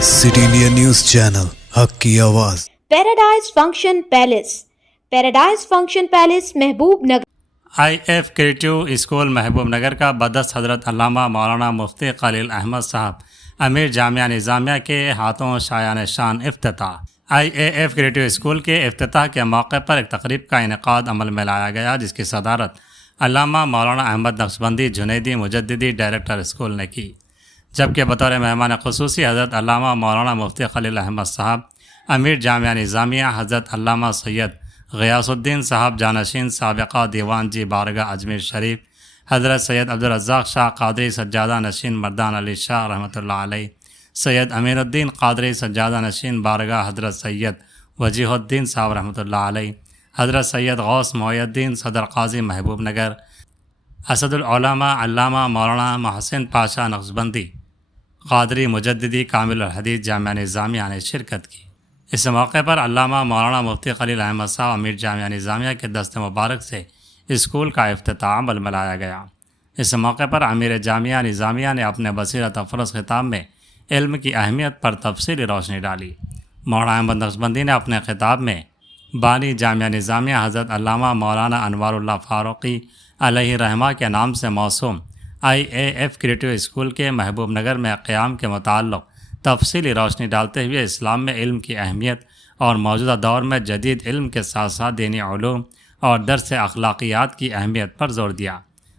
City India news channel हक की आवाज। Paradise function palace, paradise function palace Mehboob Nagar. IF creative school महबूब नगर का बदस्त हज़रत अल्लामा मौलाना मुफ्ती खलील अहमद साहब अमीर जामिया निज़ामिया के हाथों शायान शान इफ्तिताह। IAF क्रिएटिव स्कूल के इफ्तिताह के मौके पर एक तकरीब का इनेकाद अमल में लाया गया, जिसकी सदारत अल्लामा मौलाना अहमद नक्शबंदी जुनैदी मुजद्दिदी डायरेक्टर स्कूल ने की, जबकि बतौर मेहमान खुसूसी हज़रत अल्लामा मौलाना मुफ्ती खलील अहमद साहब अमीर जामिया निज़ामिया हज़रत अल्लामा सैयद ग़ियासुद्दीन साहब जानशीन साबिक़ा दीवान जी बारगाह अजमेर शरीफ, हज़रत सैयद अब्दुल रज़्ज़ाक़ शाह क़ादरी सज्जादा नशीन मर्दान अली शाह रहमतुल्लाह अलैह, सैयद अमीरुद्दीन क़ादरी सज्जादा नशीन बारगाह हज़रत सैयद वजीहुद्दीन साहब रहमतुल्लाह अलैह, हज़रत सैयद गौस मोहिउद्दीन सदर क़ाज़ी महबूब नगर, असदुल उलमा अल्लामा मौलाना मोहसिन पाशा नक्शबंदी क़ादरी मुजद्दिदी कामिल हदीस जामिया निज़ामिया ने शिरकत की। इस मौके पर अल्लामा मौलाना मुफ्ती खलील अहमद साहब अमीर जामिया निज़ामिया के दस्ते मुबारक से स्कूल का इफ्तिताह अमल में लाया गया। इस मौके पर अमीर जामिया निज़ामिया ने अपने बसीरत अफरोज़ खिताब में इल्म की अहमियत पर तफसीली रोशनी डाली। मौलाना अहमद नक्शबंदी ने अपने खिताब में बानी जामिया निज़ामिया हज़रत अल्लामा मौलाना अनवारुल्लाह फ़ारूक़ी अलैहि रहमा के नाम से मौसूम IAF क्रिएटिव स्कूल के महबूब नगर में क़याम के मुताल्लिक़ तफसीली रोशनी डालते हुए इस्लाम में इल्म की अहमियत और मौजूदा दौर में जदीद इल्म के साथ साथ दीनी उलूम और दर्स अखलाकियात की अहमियत पर जोर दिया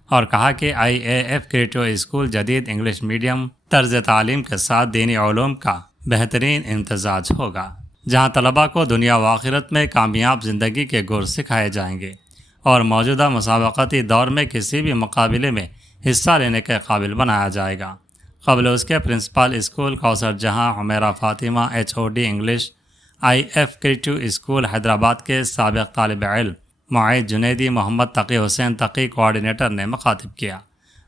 और कहा कि IAF क्रिएटिव स्कूल जदीद इंग्लिश मीडियम तर्ज तालीम के साथ दीनी उलूम का बेहतरीन इम्तजाज होगा, जहाँ तलबा को दुनिया व आखिरत में कामयाब ज़िंदगी के गुर सिखाए जाएंगे और मौजूदा मुसाबक़ती दौर में किसी भी मुकाबले में हिस्सा लेने के काबिल बनाया जाएगा। क़ब्ल उसके प्रिंसिपल स्कूल कौसर जहाँ Humaira Fatima HOD English IF creative school Hyderabad के साबिक़ तालिब इल्म मुआइद जुनैदी मोहम्मद तक़ी हुसैन तक़ी कोऑर्डिनेटर ने मुखातिब किया।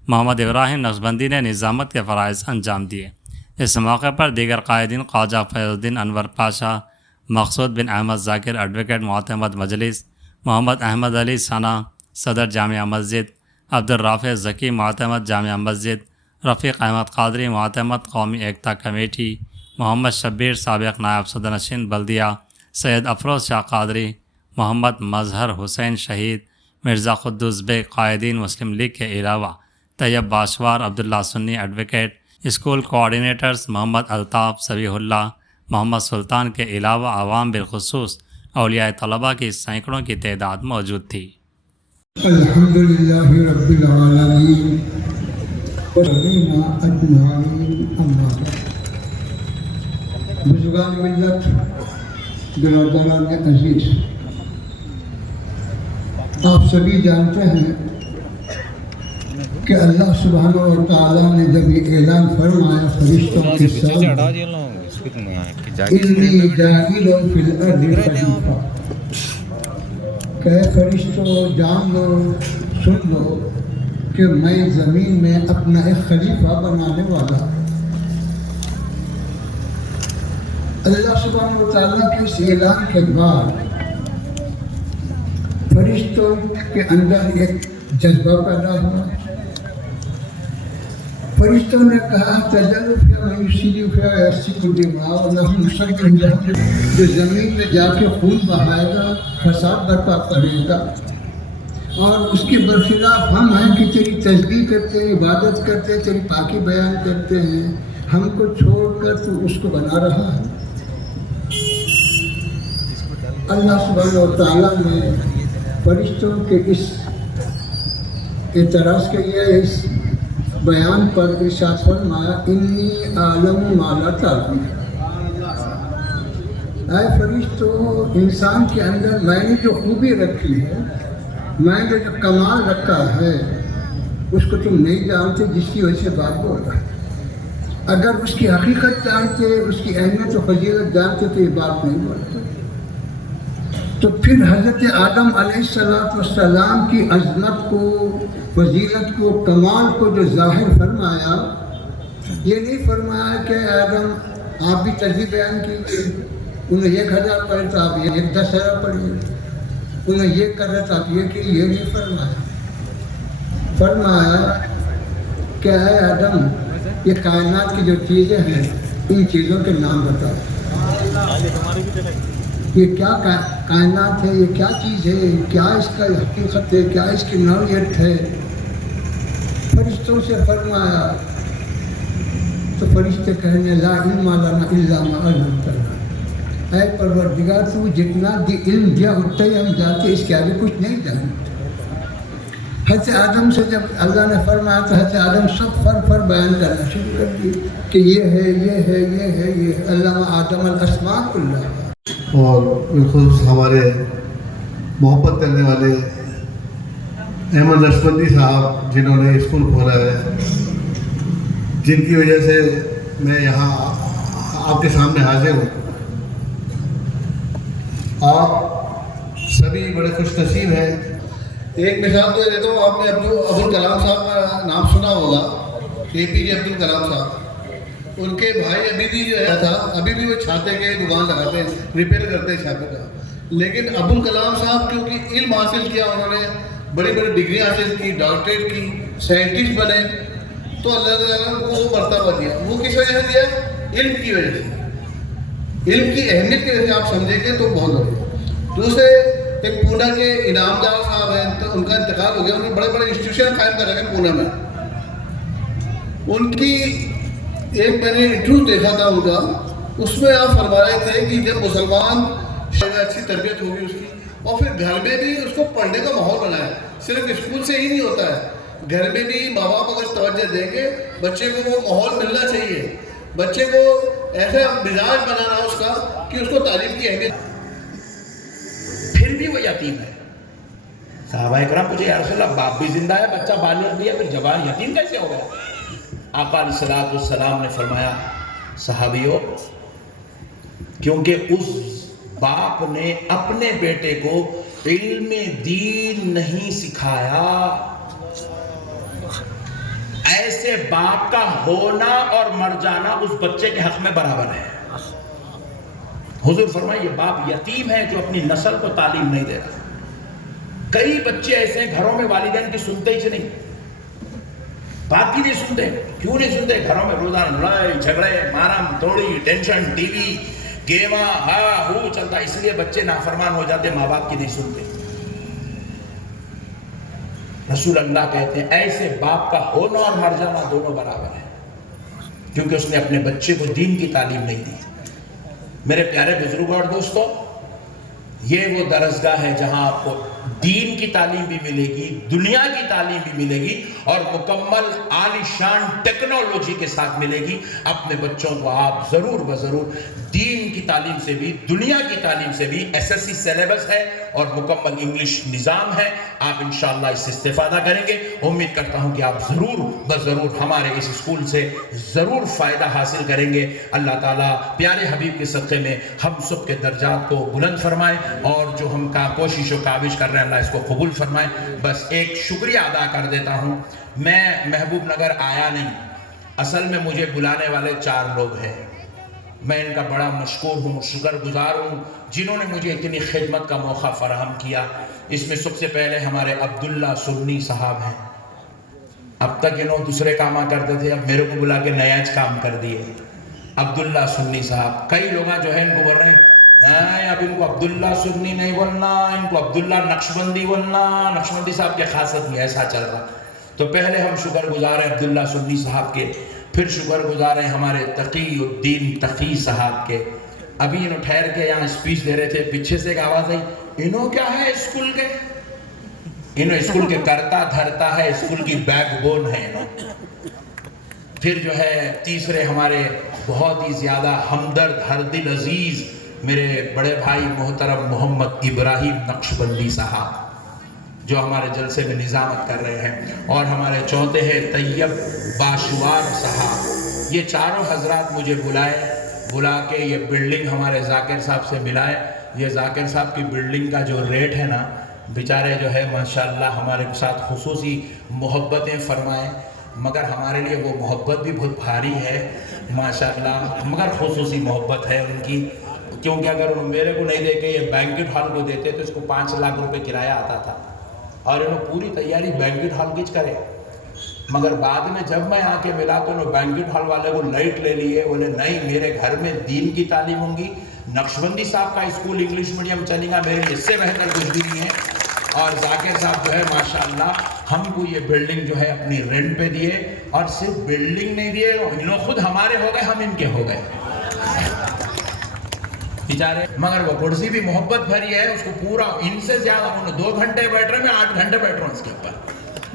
मोहम्मद इब्राहिम नक्शबंदी ने निज़ामत के फ़राइज़ अंजाम दिए। इस मौके पर दीगर क़ायदीन ख्वाजा फ़ैज़ुद्दीन अनवर पाशा, मक़सूद बिन अहमद ज़ाकिर एडवोकेट मोअतमद मजलिस, मोहम्मद अहमद अली सना सदर जामिया मस्जिद, अब्दुल राफ़े ज़की मोअतमद जामिया मस्जिद, रफ़ीक़ अहमद क़ादरी मोअतमद कौमी एकता कमेटी, मोहम्मद शब्बीर साबिक़ नायब सदर नशीन बल्दिया, सैयद अफरोज़ शाह क़ादरी, मोहम्मद मज़हर हुसैन शहीद, मिर्ज़ा क़ुद्दूस बेग क़ायदीन मुस्लिम लीग के अलावा Tayyab Bashwar, Abdullah Sunni advocate, school coordinators Mohammad Altaf Sabihullah, Mohammad Sultan के अलावा आवाम बिलख़ुसूस औलिया तलबा की सैकड़ों की तादाद मौजूद थी। अल्हम्दुलिल्लाहि रब्बिल आलमीन वरज़क़ना अजमाईन अम्मा बाद। बुज़ुर्गान मिल्लत, बिरादरान अज़ीज़, आप सभी जानते हैं कि अल्लाह सुब्हानहू व तआला ने जब ये ऐलान फरमाया फरिश्तों के साथ, इन्नी जाइलुन फिल अर्ज़ि खलीफ़ा, कहे फरिश्तों जान लो, सुन लो कि मैं ज़मीन में अपना एक खलीफा बनाने वाला। अल्लाह सुब्हानहू व तआला के इस ऐलान के बाद फरिश्तों के अंदर एक जज्बा पैदा हुआ। फरिश्तों ने कहा जो ज़मीन में जाके खून बहाएगा, फसाद बर्पा करेगा, और उसके बरखिलाफ हम हैं कि तेरी तस्बीह करते हैं, इबादत करते हैं, तेरी पाकी बयान करते हैं, हमको छोड़कर तू उसको बना रहा है। अल्लाह सुब्हानहू व तआला ने फरिश्तों के इस एतराज़ के लिए इस बयान पर इरशाद फरमाया, इन्नी आलमु मा ला तालमून। ऐ फरिश्तों, इंसान के अंदर मैंने जो खूबी रखी है, मैंने जो कमाल रखा है, उसको तुम नहीं जानते, जिसकी वजह से बात बोल रहा है। अगर उसकी हकीकत जानते, उसकी अहमियत और फजीलत जानते तो ये बात नहीं बोलते। तो फिर हज़रत आदम अलैहिस्सलाम की अज़मत को, फजीलत को, कमाल को जो ज़ाहिर फरमाया, ये नहीं फरमाया कि आदम आप भी तस्बीह बयान कीजिए, उन्हें 1000 पढ़े तो आप ये 10,000 पढ़िए, उन्हें ये कर रहे तो आप ये कीजिए, ये नहीं फरमाया। फरमाया कि आदम, ये कायनात की जो चीज़ें हैं इन चीज़ों के नाम बताओ। ये क्या कायनात है, ये क्या चीज़ है, क्या इसका हकीकत है, क्या इसकी नौयत है। फरिश्तों से फरमाया तो फरिश्ते कहने ला इल्मा लना इल्ला मा अल्लमतना। ऐ परवरदिगार तू जितना इल्म दिया उतना ही हम जानते, इसके आगे कुछ नहीं जानते। हज़रत आदम से जब अल्लाह ने फरमाया तो हज़रत आदम सब फर बयान करना शुरू कर दिए कि ये है, ये है, ये है, ये है। अल्लामा आदम अल अस्मा कुल्लहा। और बिल्कुल हमारे मोहब्बत करने वाले अहमद लक्ष्मणी साहब जिन्होंने स्कूल खोला है, जिनकी वजह से मैं यहाँ आपके सामने हाजिर हूँ। आप सभी बड़े खुश नसीब हैं। एक मिसाल तो देता हूँ, आपने अब्दुल कलाम साहब का नाम सुना होगा, APJ अब्दुल कलाम साहब। उनके भाई अभी भी जो है था, अभी भी वो छाते के दुकान लगाते हैं, रिपेयर करते हैं छाते का। लेकिन अब्दुल कलाम साहब क्योंकि इल्म हासिल किया, उन्होंने बड़ी बड़ी डिग्री हासिल की, डॉक्टरेट की, साइंटिस्ट बने, तो अल्लाह ताला ने उनको वो मर्तबा दिया। वो किस वजह से दिया? इल्म की वजह से। इल्म की अहमियत की वजह से आप समझेंगे तो बहुत बढ़िया। दूसरे एक पूना के इनामदार साहब हैं, तो उनका इंतकाल हो गया। उन्होंने बड़े बड़े इंस्टीट्यूशन कायम कर रखे पूना में। उनकी एक मैंने इंटरव्यू देखा था उनका, उसमें आप फरमा रहे थे कि जब मुसलमान अच्छी तरबियत होगी उसकी, और फिर घर में भी उसको पढ़ने का माहौल बनाए। सिर्फ स्कूल से ही नहीं होता है, घर में भी माँ बाप अगर तवज्जो देंगे, बच्चे को वो माहौल मिलना चाहिए। बच्चे को ऐसा मिजाज बनाना उसका कि उसको तालीम की अहमियत। फिर भी वो यतीम है। साहबा इकराम पूछे, या रसूलल्लाह, बाप भी जिंदा है, बच्चा बालिग भी है, फिर जवान यतीम कैसे हो गया? आका अलैहिस्सलाम ने फरमाया, सहाबियों, क्योंकि उस बाप ने अपने बेटे को इल्म दीन नहीं सिखाया। ऐसे बाप का होना और मर जाना उस बच्चे के हक में बराबर है। हुजूर फरमाए, ये बाप यतीम है जो अपनी नस्ल को तालीम नहीं दे रहा। कई बच्चे ऐसे हैं घरों में वालिदैन की सुनते ही नहीं, बात ही नहीं सुनते। क्यों नहीं सुनते? घरों में रोजाना लड़ाई झगड़े, मारम तोड़ी, टेंशन, टीवी, गेमा, हा हू चलता, इसलिए बच्चे नाफरमान हो जाते, माँ बाप की नहीं सुनते। रसूल अल्लाह कहते हैं, ऐसे बाप का होना और मर जाना दोनों बराबर है, क्योंकि उसने अपने बच्चे को दीन की तालीम नहीं दी। मेरे प्यारे बुजुर्गों और दोस्तों, ये वो दरसगाह है जहां आपको दीन की तालीम भी मिलेगी, दुनिया की तालीम भी मिलेगी, और मुकम्मल आलीशान टेक्नोलॉजी के साथ मिलेगी। अपने बच्चों को आप जरूर बजरूर दीन की तालीम से भी, दुनिया की तालीम से भी, SSC सिलेबस है और मुकम्मल इंग्लिश निज़ाम है, आप इंशाअल्लाह इससे इस्तेफादा करेंगे। उम्मीद करता हूँ कि आप ज़रूर बज़रूर हमारे इस स्कूल से ज़रूर फ़ायदा हासिल करेंगे। अल्लाह ताला प्यारे हबीब के सदक़े में हम सब के दर्जात को बुलंद फरमाए, और जो हम कोशिश और काविश कर रहे हैं, अल्लाह इसको कबूल फरमाए। बस एक शुक्रिया अदा कर देता हूँ, मैं महबूब नगर आया नहीं, असल में मुझे बुलाने वाले 4 लोग हैं। मैं इनका बड़ा मशकूर हूँ, शुक्रगुजार हूँ, जिन्होंने मुझे इतनी खिदमत का मौका फराहम किया। इसमें सबसे पहले हमारे अब्दुल्ला सुन्नी साहब हैं। अब तक इन्होंने दूसरे काम करते थे, अब मेरे को बुला के नया काम कर दिए। अब्दुल्ला सुन्नी साहब, कई लोग जो है इनको बोल रहे हैं नहीं, अब इनको अब्दुल्ला सुन्नी नहीं बोलना, इनको अब्दुल्ला नक्शबंदी बोलना, नक्शबंदी साहब के खासियत में ऐसा चल रहा। तो पहले हम शुक्रगुजार हैं अब्दुल्ला सुन्नी साहब के, फिर शुक्रगुजार हैं हमारे तकीउद्दीन तकी साहब के। अभी इन्होंने ठहर के यहाँ स्पीच दे रहे थे, पीछे से एक आवाज़ आई, इन्हों क्या है स्कूल के, इन्हों स्कूल के करता धरता है, स्कूल की बैकबोन है इन्हों। फिर जो है तीसरे हमारे बहुत ही ज़्यादा हमदर्द हरदिल अजीज़ मेरे बड़े भाई मोहतरम मोहम्मद इब्राहिम नक्शबंदी साहब, जो हमारे जलसे में निज़ामत कर रहे हैं। और हमारे चौथे हैं तैयब बाशुआर साहब। ये चारों हजरात मुझे बुला के ये बिल्डिंग हमारे जाकिर साहब से मिलाए। ये जाकिर साहब की बिल्डिंग का जो रेट है ना, बेचारे जो है माशाल्लाह हमारे साथ खुसूसी मोहब्बतें फरमाए, मगर हमारे लिए वो मोहब्बत भी बहुत भारी है माशाल्लाह, मगर खुसूसी मोहब्बत है उनकी। क्योंकि अगर उन्होंने मेरे को नहीं दे के ये बैंकेट हॉल को देते तो इसको 5 लाख रुपए किराया आता था, और इन्होंने पूरी तैयारी बैंकेट हॉल की करे। مگر بعد میں جب میں آ کے ملا تو انہوں بینکٹ ہال والے کو لائٹ لے لیے، بولے نہیں میرے گھر میں دین کی تعلیم ہوں گی، نقشبندی صاحب کا اسکول انگلش میڈیم چلے گا، میرے لیے اس سے بہتر کچھ بھی نہیں ہے۔ اور ذاکر صاحب جو ہے ماشاءاللہ ہم کو یہ بلڈنگ جو ہے اپنی رینٹ پہ دیے، اور صرف بلڈنگ نہیں دیے، انہوں خود ہمارے ہو گئے، ہم ان کے ہو گئے بیچارے۔ مگر وہ کرسی بھی محبت بھری ہے، اس کو پورا ان سے زیادہ، انہوں 2 گھنٹے بیٹھ رہے ہیں، میں 8 گھنٹے بیٹھ رہا ہوں اس کے اوپر۔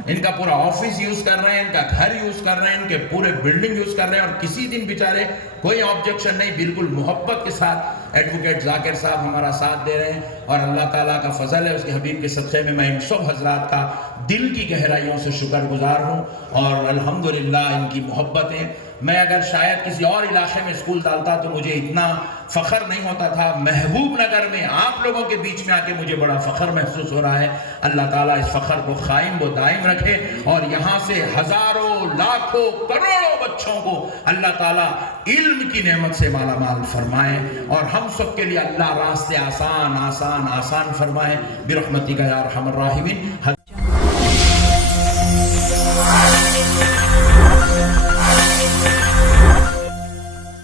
ان کا پورا آفس یوز کر رہے ہیں، ان کا گھر یوز کر رہے ہیں، ان کے پورے بلڈنگ یوز کر رہے ہیں، اور کسی دن بیچارے کوئی آبجیکشن نہیں، بالکل محبت کے ساتھ ایڈوکیٹ ذاکر صاحب ہمارا ساتھ دے رہے ہیں۔ اور اللہ تعالیٰ کا فضل ہے، اس کے حبیب کے صدقے میں ان سب حضرات کا دل کی گہرائیوں سے شکر گزار ہوں، اور الحمدللہ ان کی محبتیں، میں اگر شاید کسی اور علاقے میں اسکول ڈالتا تو مجھے اتنا فخر نہیں ہوتا تھا، محبوب نگر میں آپ لوگوں کے بیچ میں آ کے مجھے بڑا فخر محسوس ہو رہا ہے۔ اللہ تعالیٰ اس فخر کو قائم و دائم رکھے، اور یہاں سے ہزاروں لاکھوں کروڑوں بچوں کو اللہ تعالیٰ علم کی نعمت سے مالا مال فرمائے، اور ہم سب کے لیے اللہ راستے آسان آسان آسان فرمائے برحمتک یا ارحم الراحمین۔